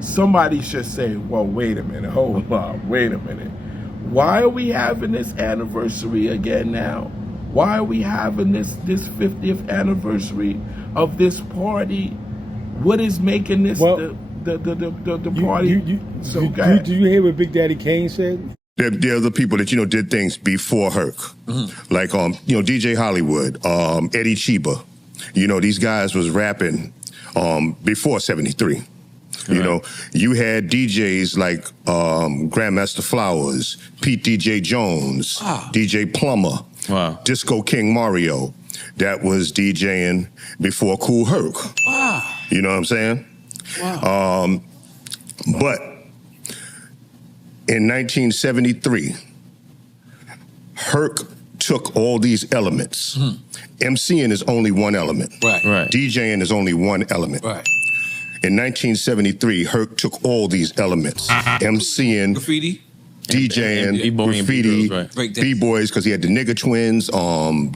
Somebody should say, well, wait a minute, hold on, wait a minute. Why are we having this anniversary again now? Why are we having this 50th anniversary of this party? What is making this the party so good? Do you hear what Big Daddy Kane said? There are other people that, did things before Herc. Mm-hmm. Like, DJ Hollywood, Eddie Chiba. These guys was rapping before 73. Right. You had DJs like Grandmaster Flowers, Pete DJ Jones, DJ Plummer, Disco King Mario. That was DJing before Kool Herc. Wow. You know what I'm saying? Wow. But in 1973, Herc took all these elements. MCing is only one element. Right. DJing is only one element. Right. In 1973, Herc took all these elements. MCing, graffiti, DJing, graffiti, B.Boys, because he had the nigga twins,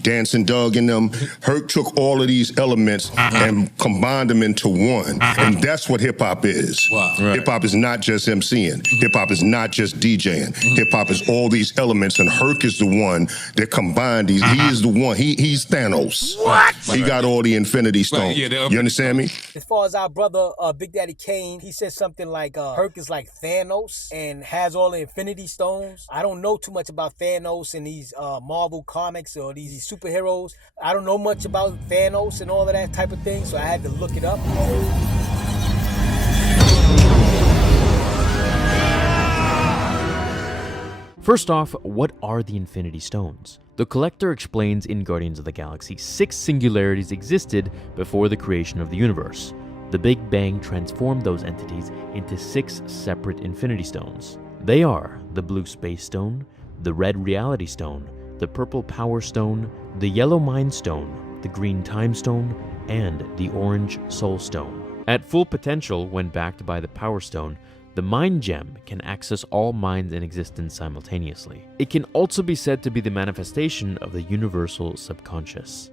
Dancing Doug in them. Herc took all of these elements and combined them into one. And that's what hip-hop is. Wow. Right. Hip-hop is not just MCing. Hip-hop is not just DJing. Hip-hop is all these elements, and Herc is the one that combined these. He is the one. He's Thanos. What? He got all the Infinity Stones. You understand me? As far as our brother, Big Daddy Kane, he said something like, Herc is like Thanos and has all the Infinity Stones. I don't know too much about Thanos and these Marvel comics or these superheroes. I don't know much about Thanos and all of that type of thing, so I had to look it up. First off, what are the Infinity Stones? The Collector explains in Guardians of the Galaxy 6 singularities existed before the creation of the universe. The Big Bang transformed those entities into 6 separate Infinity Stones. They are the Blue Space Stone, the Red Reality Stone, the Purple Power Stone, the Yellow Mind Stone, the Green Time Stone, and the Orange Soul Stone. At full potential, when backed by the Power Stone, the Mind Gem can access all minds in existence simultaneously. It can also be said to be the manifestation of the universal subconscious.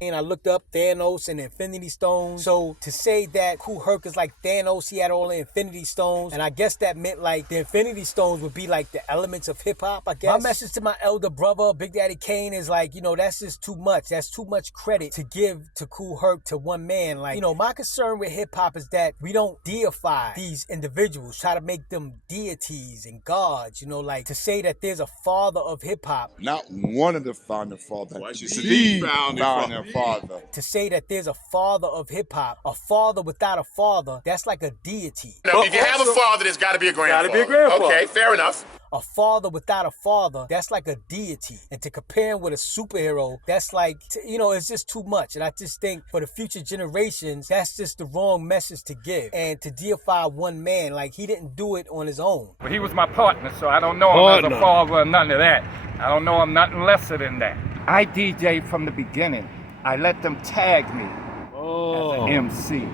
And I looked up Thanos and Infinity Stones. So to say that Kool Herc is like Thanos, he had all the Infinity Stones, and I guess that meant like the Infinity Stones would be like the elements of hip hop, I guess. My message to my elder brother, Big Daddy Kane, is like, that's just too much. That's too much credit to give to Kool Herc to one man. Like, my concern with hip hop is that we don't deify these individuals, try to make them deities and gods, like to say that there's a father of hip hop. Not one of the founding fathers. The founding father. To say that there's a father of hip-hop, a father without a father, that's like a deity. No, if you have a father, there's got to be a grandfather. Okay, fair enough. A father without a father, that's like a deity. And to compare him with a superhero, that's like, it's just too much. And I just think for the future generations, that's just the wrong message to give. And to deify one man, like he didn't do it on his own. Well, he was my partner, so I don't know him as a father or none of that. I don't know him nothing lesser than that. I DJ'd from the beginning. I let them tag me as an MC.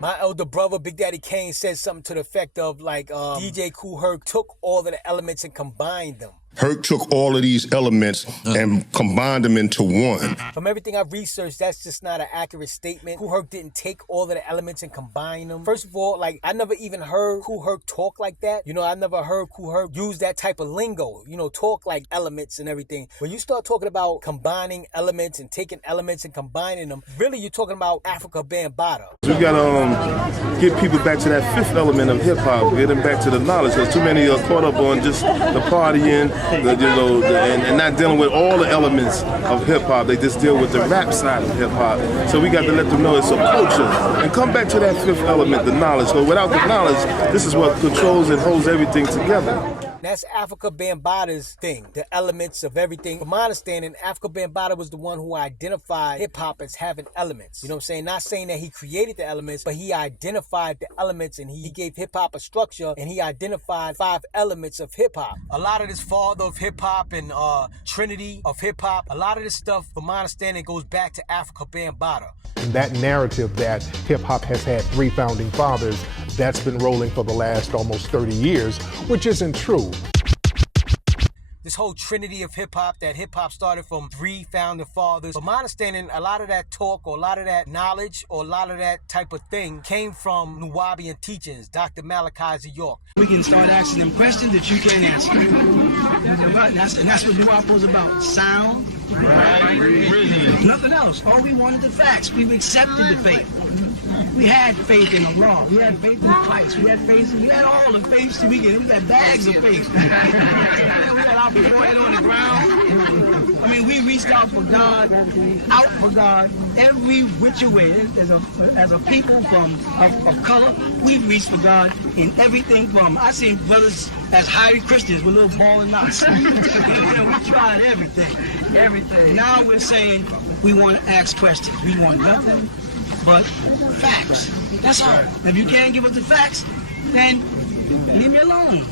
My elder brother, Big Daddy Kane, said something to the effect of like, DJ Kool Herc took all of the elements and combined them. Herc took all of these elements and combined them into one. From everything I've researched, that's just not an accurate statement. Kool Herc didn't take all of the elements and combine them. First of all, like, I never even heard Kool Herc talk like that. I never heard Kool Herc use that type of lingo, talk like elements and everything. When you start talking about combining elements and taking elements and combining them, really you're talking about Africa Bambaataa. We gotta get people back to that fifth element of hip hop, get them back to the knowledge, because too many are caught up on just the partying, and not dealing with all the elements of hip-hop. They just deal with the rap side of hip-hop. So we got to let them know it's a culture. And come back to that fifth element, the knowledge. So without the knowledge, this is what controls and holds everything together. That's Africa Bambaataa's thing, the elements of everything. From my understanding, Africa Bambaataa was the one who identified hip-hop as having elements. You know what I'm saying? Not saying that he created the elements, but he identified the elements and he gave hip-hop a structure and he identified 5 elements of hip-hop. A lot of this father of hip-hop and trinity of hip-hop, a lot of this stuff, from my understanding, goes back to Africa Bambaataa. That narrative that hip-hop has had 3 founding fathers, that's been rolling for the last almost 30 years, which isn't true. The this whole trinity of hip-hop, that hip-hop started from 3 founding fathers. But my understanding, a lot of that talk or a lot of that knowledge or a lot of that type of thing came from Nuwaubian teachings, Dr. Malachi Z. York. We can start asking them questions that you can't answer. And that's what Nuwaubian was about. Sound, right? Nothing else. All we wanted the facts. We accepted the faith. We had faith in Allah. We had faith in Christ. We had all the faiths we get. We got bags of faith. We had our forehead on the ground. I mean, we reached out for God, every which way. As a people of color, we reached for God in everything from, I seen brothers as highly Christians with little ball and knots. We tried everything. Now we're saying we want to ask questions. We want nothing but facts. That's all. If you can't give us the facts, then leave me alone.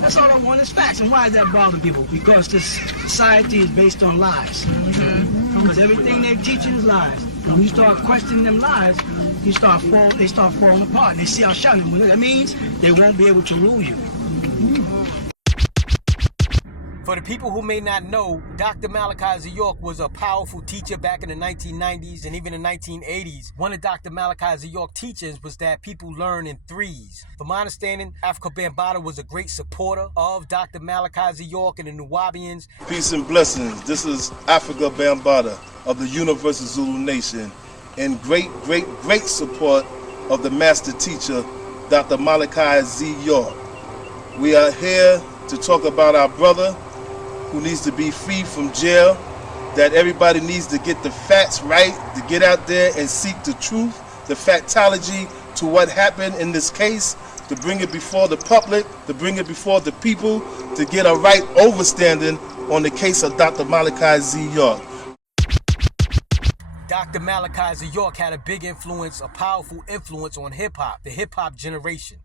That's all I want is facts. And why is that bothering people? Because this society is based on lies. Because everything they're teaching is lies. When you start questioning them lies, they start falling apart. And they see how shouting. That means they won't be able to rule you. For the people who may not know, Dr. Malachi Z. York was a powerful teacher back in the 1990s and even the 1980s. One of Dr. Malachi Z. York teachings was that people learn in threes. From my understanding, Africa Bambaataa was a great supporter of Dr. Malachi Z. York and the Nuwaubians. Peace and blessings. This is Africa Bambaataa of the Universal Zulu Nation, in great support of the master teacher, Dr. Malachi Z. York. We are here to talk about our brother who needs to be free from jail, that everybody needs to get the facts right, to get out there and seek the truth, the factology to what happened in this case, to bring it before the public, to bring it before the people, to get a right overstanding on the case of Dr. Malachi Z. York. Dr. Malachi Z. York had a big influence, a powerful influence on hip-hop, the hip-hop generation.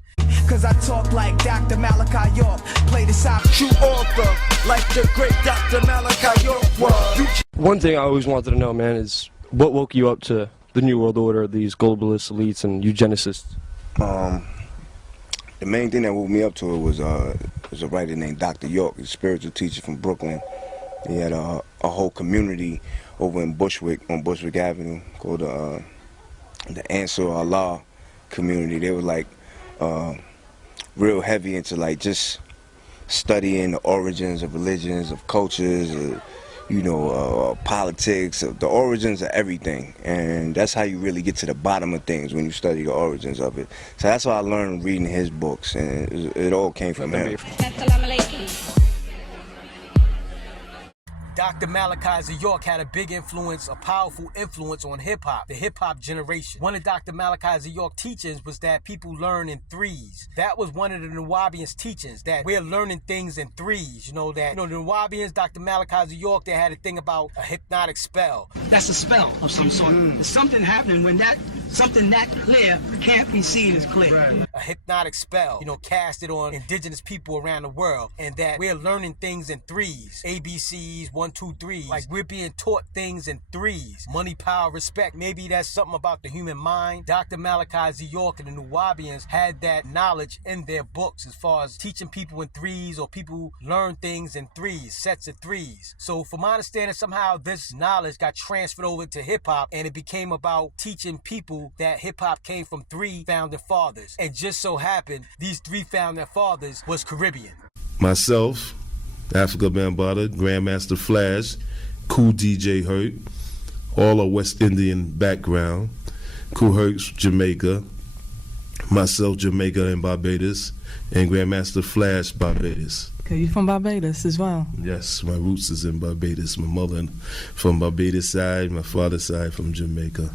Cause I talk like Dr. Malachi York, play the side true author, like the great Dr. Malachi York was. One thing I always wanted to know, man, is what woke you up to the New World Order, these globalist elites and eugenicists? The main thing that woke me up to it was a writer named Dr. York, a spiritual teacher from Brooklyn. He had a whole community over in Bushwick, on Bushwick Avenue, called the Answer Allah community. They were like real heavy into like just studying the origins of religions, of cultures, politics, the origins of everything. And that's how you really get to the bottom of things, when you study the origins of it. So that's what I learned reading his books, and it all came from him. Dr. Malachi Z. York had a big influence, a powerful influence on hip-hop, the hip-hop generation. One of Dr. Malachi Z. York teachings was that people learn in threes. That was one of the Nuwaubians' teachings, that we're learning things in threes. The Nuwaubians, Dr. Malachi Z. York, they had a thing about a hypnotic spell. That's a spell of some sort. There's something happening when something that clear can't be seen as clear. Right. A hypnotic spell, casted on indigenous people around the world, and that we're learning things in threes. ABCs, 1, 2, 3. Like we're being taught things in threes. Money, power, respect. Maybe that's something about the human mind. Dr. Malachi Z. York and the Nuwaubians had that knowledge in their books as far as teaching people in threes, or people learn things in threes, sets of threes. So from my understanding, somehow this knowledge got transferred over to hip-hop, and it became about teaching people that hip-hop came from 3 founding fathers. And just so happened, these 3 founding fathers was Caribbean. Myself, Africa Bambaataa, Grandmaster Flash, Kool DJ Herc, all are West Indian background. Kool Herc's Jamaica, myself Jamaica and Barbados, and Grandmaster Flash Barbados. Okay, you're from Barbados as well? Yes, my roots is in Barbados. My mother from Barbados side, my father's side from Jamaica.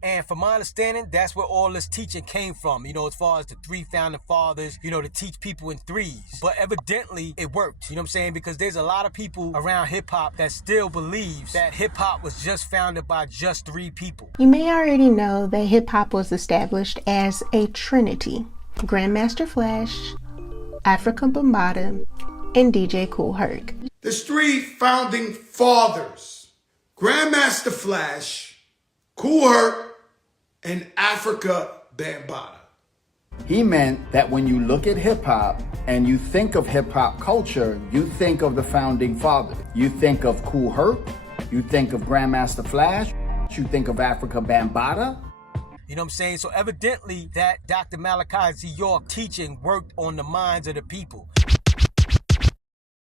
And from my understanding, that's where all this teaching came from, as far as the 3 founding fathers, to teach people in threes. But evidently, it worked, because there's a lot of people around hip-hop that still believes that hip-hop was just founded by just 3 people. You may already know that hip-hop was established as a trinity: Grandmaster Flash, Africa Bambaataa, and DJ Kool Herc. There's 3 founding fathers: Grandmaster Flash, Kool Herc, and Africa Bambaataa. He meant that when you look at hip hop and you think of hip hop culture, you think of the founding fathers. You think of Kool Herc, you think of Grandmaster Flash, you think of Africa Bambaataa. You know what I'm saying? So evidently that Dr. Malachi Z. York teaching worked on the minds of the people.